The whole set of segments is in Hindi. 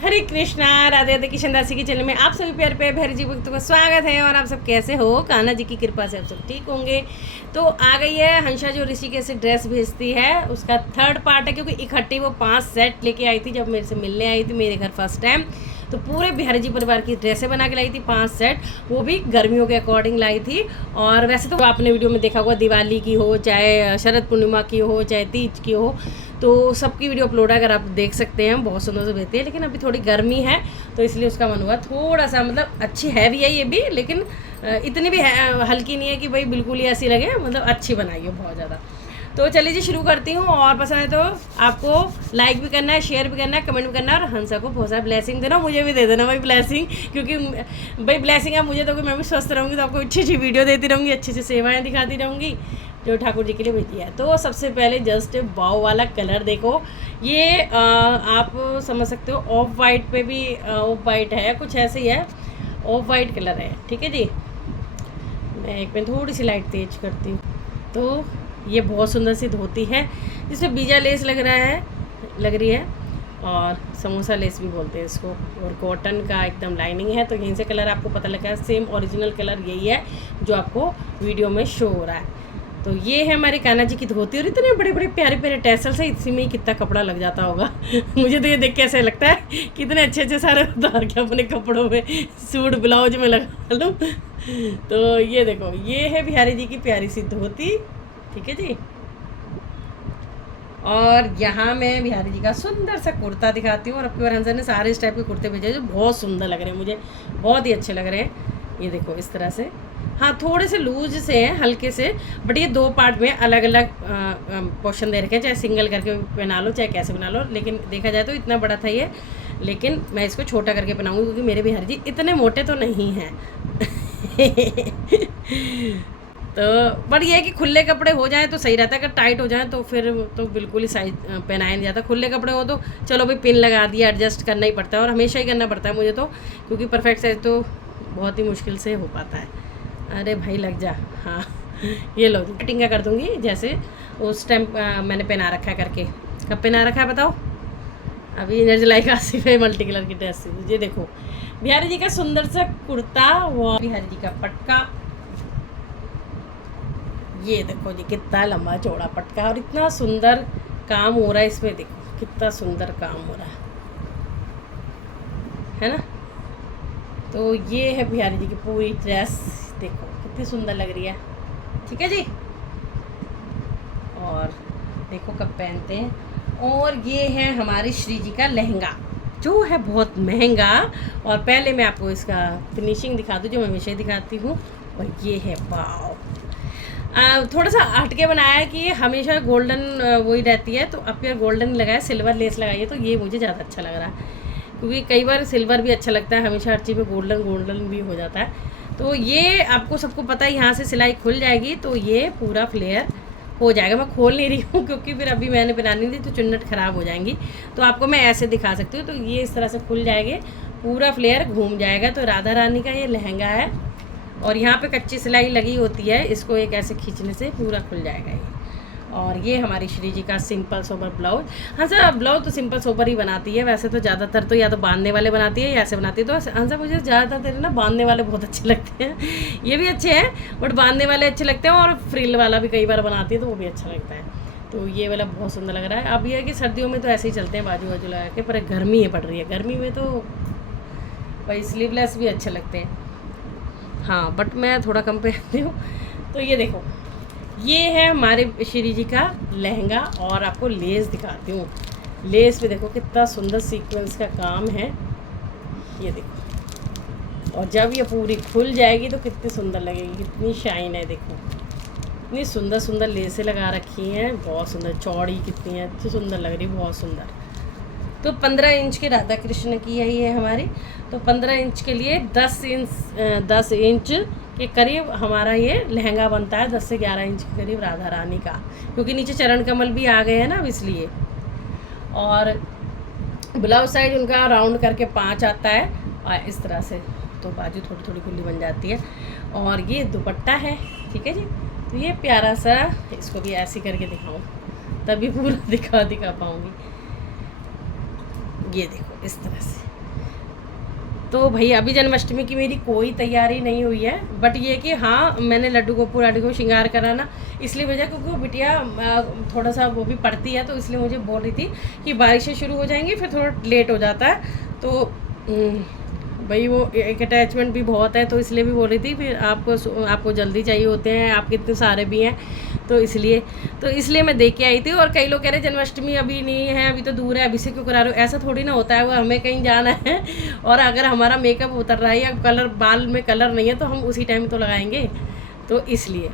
हरे कृष्णा, राधे राधे। किशन दासी की चैनल में आप सभी प्यार पे भैर जी भक्तों का स्वागत है। और आप सब कैसे हो? कान्हा जी की कृपा से आप सब ठीक होंगे। तो आ गई है हंसा जो ऋषिकेश से ड्रेस भेजती है, उसका थर्ड पार्ट है, क्योंकि इकट्ठी वो 5 सेट लेके आई थी जब मेरे से मिलने आई थी मेरे घर फर्स्ट टाइम। तो पूरे बिहारी जी परिवार की ड्रेसें बना के लाई थी 5 सेट, वो भी गर्मियों के अकॉर्डिंग लाई थी। और वैसे तो आपने वीडियो में देखा होगा, दिवाली की हो, चाहे शरद पूर्णिमा की हो, चाहे तीज की हो, तो सबकी वीडियो अपलोड है, अगर आप देख सकते हैं। बहुत सुंदर से भेजती है, लेकिन अभी थोड़ी गर्मी है तो इसलिए उसका मन हुआ थोड़ा सा, मतलब अच्छी है भी है ये भी, लेकिन इतनी भी हल्की नहीं है कि भाई बिल्कुल ही ऐसी लगे, मतलब अच्छी बनाई है बहुत ज़्यादा। तो चलिए जी शुरू करती हूँ। और पसंद है तो आपको लाइक भी करना है, शेयर भी करना है, कमेंट भी करना है, और हंसा को बहुत सारा ब्लेसिंग देना, मुझे भी दे देना भाई ब्लेसिंग, क्योंकि भाई ब्लेसिंग है मुझे तो मैं भी स्वस्थ रहूँगी, तो आपको अच्छी अच्छी वीडियो देती रहूँगी, अच्छी अच्छी सेवाएँ दिखाती रहूँगी जो ठाकुर जी के लिए भेजी है। तो सबसे पहले जस्ट वाव वाला कलर देखो, ये आप समझ सकते हो ऑफ वाइट पे भी ऑफ वाइट है, कुछ ऐसे ही है, ऑफ वाइट कलर है। ठीक है जी, मैं एक में थोड़ी सी लाइट तेज करती हूँ। तो ये बहुत सुंदर सी धोती है जिसमें बीजा लेस लग रही है, और समोसा लेस भी बोलते हैं इसको, और कॉटन का एकदम लाइनिंग है। तो यहीं से कलर आपको पता लगा है, सेम ओरिजिनल कलर यही है जो आपको वीडियो में शो हो रहा है। तो ये है हमारे कान्हा जी की धोती, और इतने बड़े बड़े प्यारे प्यारे टैसल से इसी में ही कितना कपड़ा लग जाता होगा। मुझे तो ये देख के ऐसा लगता है कितने अच्छे अच्छे सारे उतार के अपने कपड़ों में, सूट ब्लाउज में लगा लूँ। तो ये देखो, ये है बिहारी जी की प्यारी सी धोती। ठीक है जी, और यहाँ मैं बिहारी जी का सुंदर सा कुर्ता दिखाती हूँ। और आपके बार हंसा ने सारे इस टाइप के कुर्ते भेजे जो बहुत सुंदर लग रहे हैं, मुझे बहुत ही अच्छे लग रहे हैं। ये देखो इस तरह से, हाँ थोड़े से लूज से हैं, हल्के से, बट ये 2 पार्ट में अलग अलग पोर्शन दे रखे हैं, चाहे सिंगल करके पहना लो चाहे कैसे बना लो। लेकिन देखा जाए तो इतना बड़ा था ये, लेकिन मैं इसको छोटा करके पहनाऊँगी क्योंकि मेरे बिहारी जी इतने मोटे तो नहीं हैं। तो बट ये है कि खुले कपड़े हो जाएं तो सही रहता है, अगर टाइट हो जाएं तो फिर तो बिल्कुल ही साइज पहनाया नहीं जाता। खुले कपड़े हो तो चलो भाई पिन लगा दिया, एडजस्ट करना ही पड़ता है, और हमेशा ही करना पड़ता है मुझे तो, क्योंकि परफेक्ट साइज तो बहुत ही मुश्किल से हो पाता है। अरे भाई लग जा, हाँ ये लो कटिंग का कर दूँगी जैसे उस टाइम मैंने पहना रखा है करके। कब पहना रखा है बताओ? अभी निर्जलाई काशी पे मल्टी कलर की ड्रेस। ये देखो बिहारी जी का सुंदर सा कुर्ता, वो बिहारी जी का पटका, ये देखो जी कितना लंबा चौड़ा पटका, और इतना सुंदर काम हो रहा है इसमें, देखो कितना सुंदर काम हो रहा है ना। तो ये है बिहारी जी की पूरी ड्रेस, देखो कितनी सुंदर लग रही है। ठीक है जी, और देखो कब पहनते हैं। और ये है हमारी श्री जी का लहंगा जो है बहुत महंगा, और पहले मैं आपको इसका फिनिशिंग दिखा दूँ जो मैं हमेशा ही दिखाती हूँ। और ये है वाव, थोड़ा सा हटके बनाया है कि हमेशा गोल्डन वही रहती है, तो अब यार गोल्डन लगाया, सिल्वर लेस लगाई है, तो ये मुझे ज़्यादा अच्छा लग रहा है, क्योंकि कई बार सिल्वर भी अच्छा लगता है, हमेशा हर चीज़ में गोल्डन गोल्डन भी हो जाता है। तो ये आपको सबको पता है, यहाँ से सिलाई खुल जाएगी तो ये पूरा फ्लेयर हो जाएगा। मैं खोल नहीं रही हूँ क्योंकि फिर अभी मैंने बनानी थी तो चुन्नट ख़राब हो जाएंगी, तो आपको मैं ऐसे दिखा सकती हूँ। तो ये इस तरह से खुल जाएंगे, पूरा फ्लेयर घूम जाएगा। तो राधा रानी का ये लहंगा है, और यहाँ पे कच्ची सिलाई लगी होती है, इसको एक ऐसे खींचने से पूरा खुल जाएगा ये। और ये हमारी श्री जी का सिंपल सोबर ब्लाउज। हंसा ब्लाउज तो सिंपल सोबर ही बनाती है, वैसे तो ज़्यादातर तो या तो बांधने वाले बनाती है या ऐसे बनाती है। तो हंसा मुझे ज़्यादातर ना बांधने वाले बहुत अच्छे लगते हैं, ये भी अच्छे हैं बट बांधने वाले अच्छे लगते हैं, और फ्रिल वाला भी कई बार बनाती है तो वो भी अच्छा लगता है। तो ये वाला बहुत सुंदर लग रहा है। अब ये है कि सर्दियों में तो ऐसे ही चलते हैं बाजू बाजू लगा के, पर गर्मी पड़ रही है, गर्मी में तो भाई स्लीवलेस भी अच्छे लगते हैं, हाँ बट मैं थोड़ा कम पहनती हूँ। तो ये देखो, ये है हमारे श्री जी का लहंगा, और आपको लेस दिखाती हूँ। लेस पे देखो कितना सुंदर सीक्वेंस का काम है, ये देखो। और जब ये पूरी खुल जाएगी तो कितनी सुंदर लगेगी, कितनी शाइन है, देखो इतनी सुंदर सुंदर लेसें लगा रखी हैं, बहुत सुंदर, चौड़ी कितनी है, इतनी सुंदर लग रही है, बहुत सुंदर। तो 15 इंच की राधा कृष्ण की है ये हमारी। तो 15 इंच के लिए 10 इंच के करीब हमारा ये लहंगा बनता है, 10 से 11 इंच के करीब राधा रानी का, क्योंकि नीचे चरण कमल भी आ गए हैं ना अब इसलिए। और ब्लाउज साइज उनका राउंड करके 5 आता है, और इस तरह से तो बाजू थोड़ी थोड़ी खुली बन जाती है। और ये दुपट्टा है। ठीक है जी, तो ये प्यारा सा, इसको भी ऐसे करके दिखाऊँ तभी पूरा दिखा पाऊँगी। ये देखो इस तरह से। तो भाई अभी जन्माष्टमी की मेरी कोई तैयारी नहीं हुई है, बट ये कि हाँ मैंने लड्डू गोपू लाडू को श्रृंगार कराना इसलिए वजह क्योंकि वो बिटिया थोड़ा सा वो भी पढ़ती है, तो इसलिए मुझे बोल रही थी कि बारिशें शुरू हो जाएंगी फिर थोड़ा लेट हो जाता है, तो भाई वो एक अटैचमेंट भी बहुत है, तो इसलिए भी बोल रही थी फिर आपको जल्दी चाहिए होते हैं, आपके इतने सारे भी हैं, तो इसलिए मैं देख के आई थी। और कई लोग कह रहे जन्माष्टमी अभी नहीं है, अभी तो दूर है, अभी से क्यों करा रहे हो, ऐसा थोड़ी ना होता है, वो हमें कहीं जाना है और अगर हमारा मेकअप उतर रहा है या कलर बाल में कलर नहीं है तो हम उसी टाइम तो लगाएंगे, तो इसलिए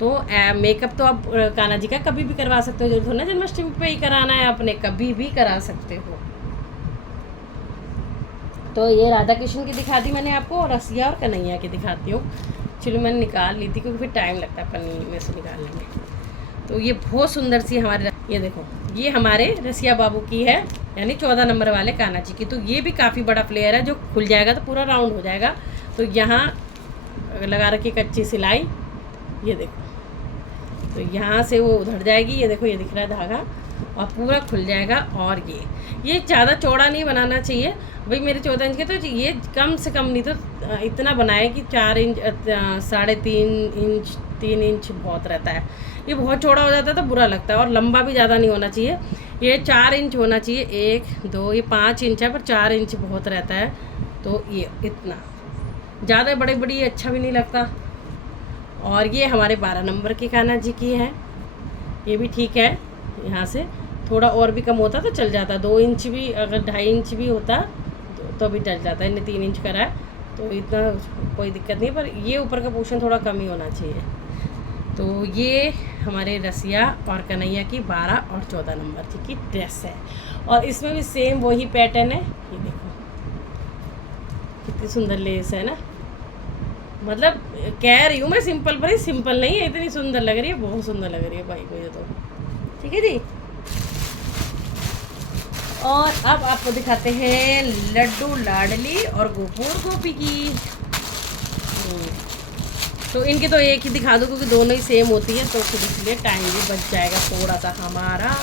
तो मेकअप तो आप कान्हा जी का कभी भी करवा सकते हो, जरूर ना जन्माष्टमी पे ही कराना है, अपने कभी भी करा सकते हो। तो ये राधा कृष्ण की दिखा दी मैंने आपको, और रसिया और कन्हैया की दिखाती हूँ। चलो मैंने निकाल ली थी क्योंकि फिर टाइम लगता है पन्नी में से निकालने में। तो ये बहुत सुंदर सी हमारे, ये देखो ये हमारे रसिया बाबू की है, यानी 14 नंबर वाले कान्हा जी की। तो ये भी काफ़ी बड़ा फ्लेयर है, जो खुल जाएगा तो पूरा राउंड हो जाएगा। तो यहाँ लगा रखी कच्ची सिलाई, ये देखो, तो यहाँ से वो उधर जाएगी, ये देखो ये दिख रहा है धागा, और पूरा खुल जाएगा। और ये ज़्यादा चौड़ा नहीं बनाना चाहिए भाई, मेरे 14 इंच के, तो ये कम से कम नहीं तो इतना बनाए कि 4 इंच 3.5 इंच 3 इंच बहुत रहता है, ये बहुत चौड़ा हो जाता है तो बुरा लगता है। और लंबा भी ज़्यादा नहीं होना चाहिए, ये 4 इंच होना चाहिए, 1 2 ये 5 इंच है पर 4 इंच बहुत रहता है, तो ये इतना ज़्यादा बड़ी अच्छा भी नहीं लगता। और ये हमारे 12 नंबर के कान्हा जी की है, ये भी ठीक है, यहाँ से थोड़ा और भी कम होता तो चल जाता, 2 इंच भी, अगर 2.5 इंच भी होता तो भी चल जाता है, इन्हें 3 इंच करा है तो इतना कोई दिक्कत नहीं, पर ये ऊपर का पोर्शन थोड़ा कम ही होना चाहिए। तो ये हमारे रसिया और कन्हैया की 12 और 14 नंबर जी की ड्रेस है, और इसमें भी सेम वही पैटर्न है, ये देखो कितनी सुंदर लेस है ना, मतलब कह रही हूँ मैं सिंपल, पर सिंपल नहीं है, इतनी सुंदर लग रही है, बहुत सुंदर लग रही है भाई मुझे तो। ठीक है जी, और अब आपको दिखाते हैं लड्डू लाडली और गोपूर गोपी की। तो इनकी तो एक ही दिखा दो क्योंकि दोनों ही सेम होती है, तो फिर इसलिए टाइम भी बच जाएगा थोड़ा सा हमारा।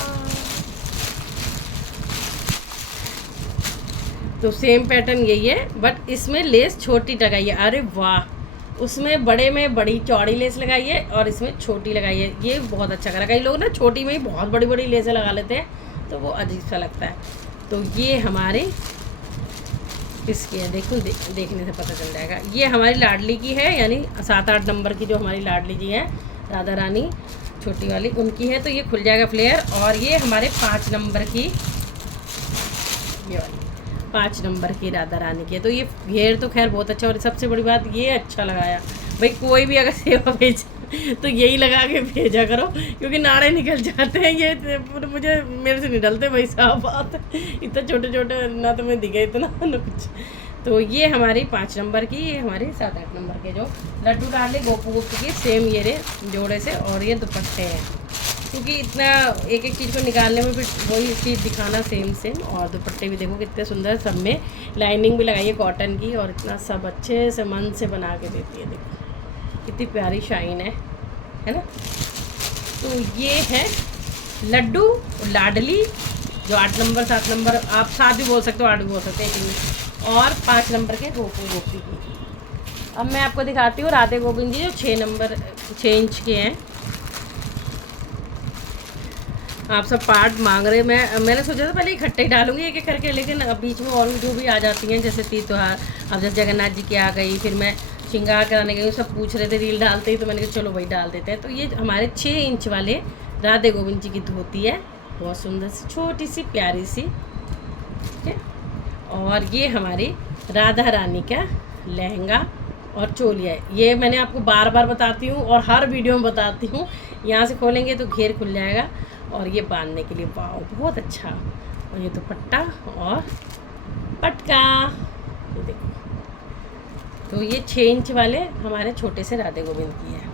तो सेम पैटर्न यही है, बट इसमें लेस छोटी लगाई है, अरे वाह, उसमें बड़े में बड़ी चौड़ी लेस लगाई है और इसमें छोटी लगाई है, ये बहुत अच्छा करा। कई लोग ना छोटी में ही बहुत बड़ी बड़ी लेसें लगा लेते हैं तो वो अजीब सा लगता है। तो ये हमारे इसकी है, देखो देखने से पता चल जाएगा, ये हमारी लाडली की है, यानी 7-8 नंबर की जो हमारी लाडली जी हैं राधा रानी छोटी वाली, उनकी है। तो ये खुल जाएगा फ्लेयर। और ये हमारे 5 नंबर की, ये वाली 5 नंबर की राधा रानी की है। तो ये घेर तो खैर बहुत अच्छा, और सबसे बड़ी बात ये अच्छा लगाया भाई, कोई भी अगर सेवा भेज तो यही लगा के भेजा करो क्योंकि नाड़े निकल जाते हैं, ये मुझे मेरे से निकलते भाई साहब बात, इतना छोटे छोटे ना तो मैं दिखे इतना ना कुछ। तो ये हमारी 5 नंबर की, ये हमारे 7-8 नंबर के जो लड्डू डाले गोपू गोपी के सेम ये रे जोड़े से। और ये दुपट्टे हैं, क्योंकि इतना एक एक चीज़ को निकालने में फिर वही चीज़ दिखाना सेम। और दुपट्टे भी देखो कितने सुंदर, सब में लाइनिंग भी लगाई है कॉटन की, और इतना सब अच्छे से मन से बना के देती है, देखो कितनी प्यारी शाइन है ना। तो ये है लड्डू लाडली जो 8 नंबर 7 नंबर, आप 7 भी बोल सकते हो 8 भी बोल सकते हैं, और 5 नंबर के गोपू गोपी की। अब मैं आपको दिखाती हूँ राधे गोविंद जी जो 6 इंच के हैं। आप सब पार्ट मांग रहे, मैंने सोचा था पहले इकट्ठे ही डालूंगी एक एक करके, लेकिन अब बीच में और जो भी आ जाती हैं, जैसे तीज त्योहार, अब जब जगन्नाथ जी की आ गई, फिर मैं श्रृंगार कराने गई, सब पूछ रहे थे रील डालते ही, तो मैंने कहा चलो भाई डाल देते हैं। तो ये हमारे 6 इंच वाले राधे गोविंद जी की धोती है, बहुत सुंदर सी छोटी सी प्यारी सी, ठीक है। और ये हमारी राधा रानी का लहंगा और चोलिया है, ये मैंने आपको बार बार बताती हूँ और हर वीडियो में बताती हूँ। यहाँ से खोलेंगे तो घेर खुल जाएगा, और ये बांधने के लिए वाह बहुत अच्छा। और ये दुपट्टा और पटका, ये देखो। तो ये 6 इंच वाले हमारे छोटे से राधे गोविंद की है।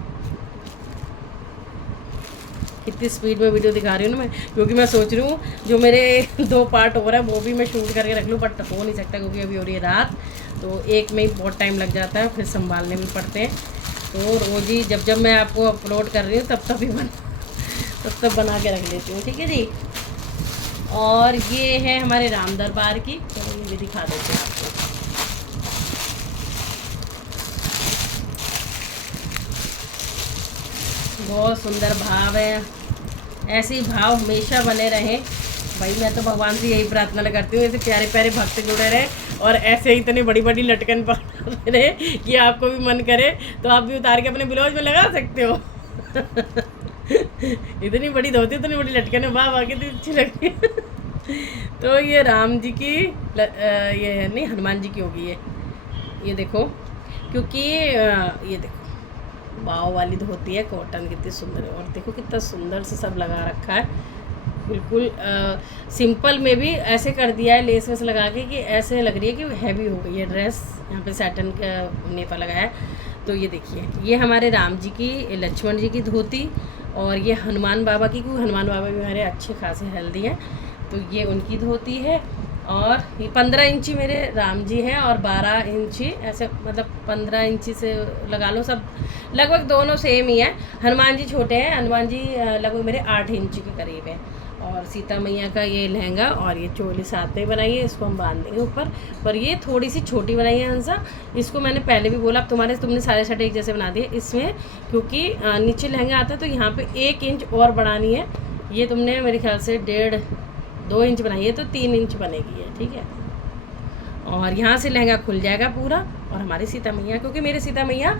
कितनी स्पीड में वीडियो दिखा रही हूँ ना मैं, क्योंकि मैं सोच रही हूँ जो मेरे 2 पार्ट हो रहा है वो भी मैं शूट करके रख लूँ, बट हो नहीं सकता क्योंकि अभी हो रही है रात, तो एक में ही बहुत टाइम लग जाता है, फिर संभालने भी पड़ते हैं। तो रोज़ ही जब मैं आपको अपलोड कर रही हूँ तब तब बना के रख लेती हूँ, ठीक है जी। और ये है हमारे राम दरबार की, चलो ये भी दिखा देते हैं आपको। बहुत सुंदर भाव है, ऐसे ही भाव हमेशा बने रहें भाई। मैं तो भगवान से यही प्रार्थना करती हूँ, ऐसे प्यारे प्यारे भक्त जुड़े रहे और ऐसे ही इतनी बड़ी बड़ी लटकन पकड़ते रहे कि आपको भी मन करे तो आप भी उतार के अपने ब्लाउज में लगा सकते हो। इतनी बड़ी धोती, इतनी बड़ी लटकन है, वाह वाह कितनी अच्छी लगती है। तो ये राम जी की ये है, नहीं हनुमान जी की होगी ये देखो, क्योंकि ये देखो बाव वाली धोती है, कॉटन कितनी सुंदर है। और देखो कितना सुंदर से सब लगा रखा है, बिल्कुल सिंपल में भी ऐसे कर दिया है लेस वेस लगा के कि ऐसे लग रही है कि हैवी हो गई है ड्रेस। यहाँ पे सैटन का नेफा लगा है। तो ये देखिए, ये हमारे राम जी की, लक्ष्मण जी की धोती, और ये हनुमान बाबा की, क्योंकि हनुमान बाबा भी हमारे अच्छे खासे हेल्दी हैं, तो ये उनकी धोती है। और ये 15 इंची मेरे राम जी हैं और 12 इंची ऐसे, मतलब 15 इंची से लगा लो, सब लगभग दोनों सेम ही है। हनुमान जी छोटे हैं, हनुमान जी लगभग मेरे 8 इंची के करीब है। और सीता मैया का ये लहंगा और ये चोली साथ में बनाई है, इसको हम बांध देंगे ऊपर। पर ये थोड़ी सी छोटी बनाई है हंसा, इसको मैंने पहले भी बोला, अब तुमने सारे सेट एक जैसे बना दिए इसमें, क्योंकि नीचे लहंगा आता है तो यहाँ पे 1 इंच और बढ़ानी है। ये तुमने मेरे ख्याल से 1.5-2 इंच बनाई है, तो 3 इंच बनेगी है, ठीक है। और यहाँ से लहंगा खुल जाएगा पूरा। और हमारी सीता मैया, क्योंकि मेरे सीता मैया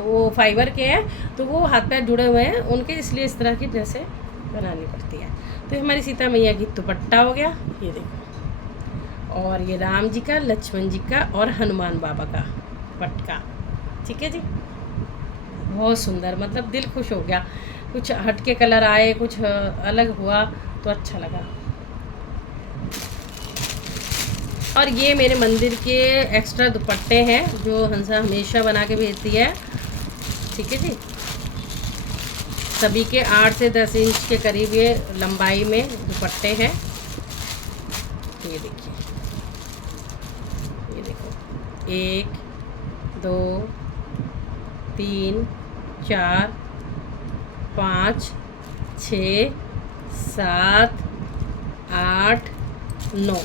वो फाइबर के हैं, तो वो हाथ पैर जुड़े हुए हैं उनके, इसलिए इस तरह की ड्रेसें बनानी पड़ती है। तो हमारी सीता मैया की दुपट्टा हो गया, ये देखो। और ये राम जी का, लक्ष्मण जी का और हनुमान बाबा का पटका, ठीक है जी। बहुत सुंदर, मतलब दिल खुश हो गया। कुछ हट के कलर आए, कुछ अलग हुआ तो अच्छा लगा। और ये मेरे मंदिर के एक्स्ट्रा दुपट्टे हैं जो हंसा हमेशा बना के भेजती है, ठीक है जी। सभी के 8 से 10 इंच के करीब ये लंबाई में दुपट्टे हैं। ये देखिए, ये देखो, 1 2 3 4 5 6 7 8 9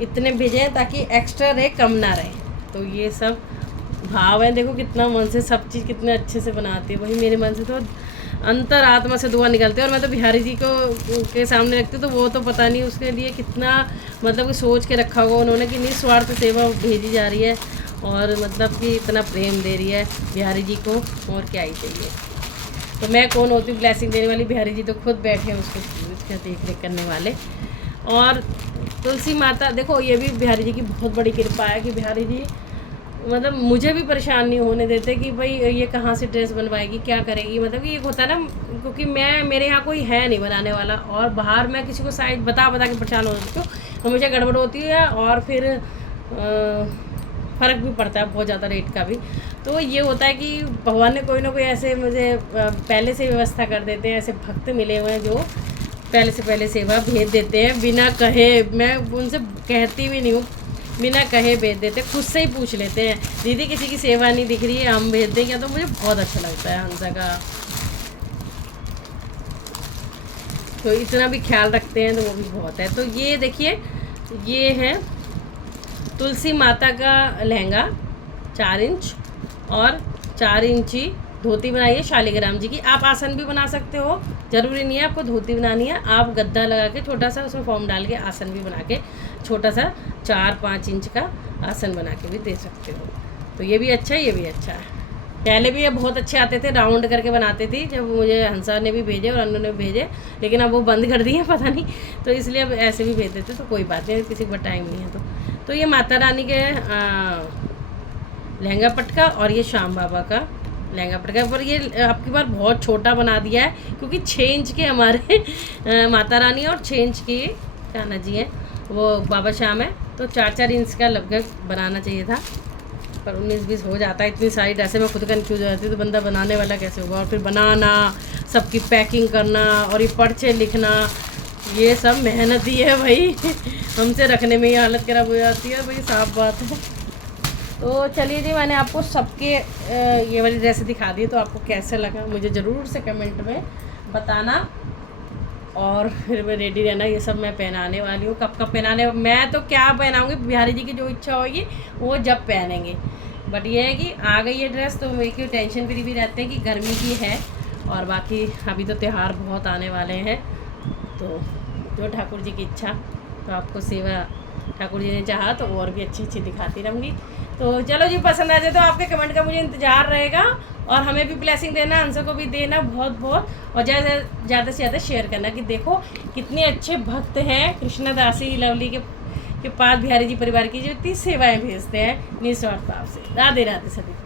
इतने भेजे हैं ताकि एक्स्ट्रा रहे, कम ना रहे। तो ये सब भाव है, देखो कितना मन से सब चीज़ कितने अच्छे से बनाती है। वही मेरे मन से तो अंतर आत्मा से दुआ निकलती है। और मैं तो बिहारी जी को के सामने रखती हूँ, तो वो तो पता नहीं उसके लिए कितना मतलब सोच के रखा होगा उन्होंने कि निस्वार्थ सेवा भेजी जा रही है, और मतलब कि इतना प्रेम दे रही है बिहारी जी को, और क्या ही चाहिए। तो मैं कौन होती हूँ ब्लेसिंग देने वाली, बिहारी जी तो खुद बैठे हैं उसको उसका देख रेख करने वाले। और तुलसी माता, देखो ये भी बिहारी जी की बहुत बड़ी कृपा है कि बिहारी जी मतलब मुझे भी परेशान नहीं होने देते कि भाई ये कहाँ से ड्रेस बनवाएगी, क्या करेगी। मतलब कि ये होता है ना, क्योंकि मेरे यहाँ कोई है नहीं बनाने वाला, और बाहर मैं किसी को साइज बता के परेशान हो जाती हूँ, हमेशा गड़बड़ होती है, और फिर फ़र्क भी पड़ता है बहुत ज़्यादा रेट का भी। तो ये होता है कि भगवान ने कोई ना कोई ऐसे मुझे पहले से व्यवस्था कर देते हैं, ऐसे भक्त मिले हुए हैं जो पहले से पहले सेवा भेज देते हैं बिना कहे। मैं उनसे कहती भी नहीं हूँ, बिना कहे भेज देते, खुद से ही पूछ लेते हैं, दीदी किसी की सेवा नहीं दिख रही है, हम भेज दें क्या। तो मुझे बहुत अच्छा लगता है हंसा का, तो इतना भी ख्याल रखते हैं तो वो भी बहुत है। तो ये देखिए, ये है तुलसी माता का लहंगा 4 इंच और 4 इंची धोती बनाई है शालिग्राम जी की। आप आसन भी बना सकते हो, ज़रूरी नहीं है आपको धोती बनानी है। आप गद्दा लगा के छोटा सा उसमें फॉर्म डाल के आसन भी बना के छोटा सा 4-5 इंच का आसन बना के भी दे सकते हो। तो ये भी अच्छा है, ये भी अच्छा है। पहले भी ये बहुत अच्छे आते थे, राउंड करके बनाते थी, जब मुझे हंसा ने भी भेजे और अन्नू ने भी भेजे, लेकिन अब वो बंद कर दिए पता नहीं, तो इसलिए अब ऐसे भी भेज देते। तो कोई बात नहीं, किसी के पास टाइम नहीं है तो ये माता रानी के लहंगा पटका और ये श्याम बाबा का लहंगा पटका। पर ये आपकी बार बहुत छोटा बना दिया है, क्योंकि 6 इंच के हमारे माता रानी और 6 इंच की कान्हा जी हैं, वो बाबा श्याम है। तो 4-4 इंच का लगभग बनाना चाहिए था, पर 19-20 हो जाता है। इतनी सारी ड्रेसें मैं खुद कन्फ्यूज हो जाती है, तो बंदा बनाने वाला कैसे होगा। और फिर बनाना, सबकी पैकिंग करना, और ये पर्चे लिखना, ये सब मेहनत ही है भाई। हमसे रखने में ही हालत ख़राब हो जाती है भाई, साफ बात है। तो चलिए जी, मैंने आपको सबके ये वाली ड्रेस दिखा दी, तो आपको कैसे लगा मुझे ज़रूर से कमेंट में बताना। और फिर मैं रेडी रहना, ये सब मैं पहनाने वाली हूँ। कब कब पहनाने, मैं तो क्या पहनाऊँगी, बिहारी जी की जो इच्छा होगी वो जब पहनेंगे। बट ये है कि आ गई है ड्रेस तो मेरी क्यों टेंशन फ्री भी रहते हैं कि गर्मी की है। और बाकी अभी तो त्यौहार बहुत आने वाले हैं, तो जो ठाकुर जी की इच्छा, तो आपको सेवा ठाकुर जी ने चाहा तो और भी अच्छी अच्छी दिखाती रहूँगी। तो चलो जी, पसंद आ जाए तो आपके कमेंट का मुझे इंतज़ार रहेगा, और हमें भी ब्लेसिंग देना, अंशों को भी देना बहुत बहुत, और ज़्यादा से ज़्यादा शेयर करना कि देखो कितने अच्छे भक्त हैं कृष्णदासी लवली के पास बिहारी जी परिवार की, जो इतनी सेवाएं भेजते हैं निस्वार्थ भाव से। राधे राधे सभी।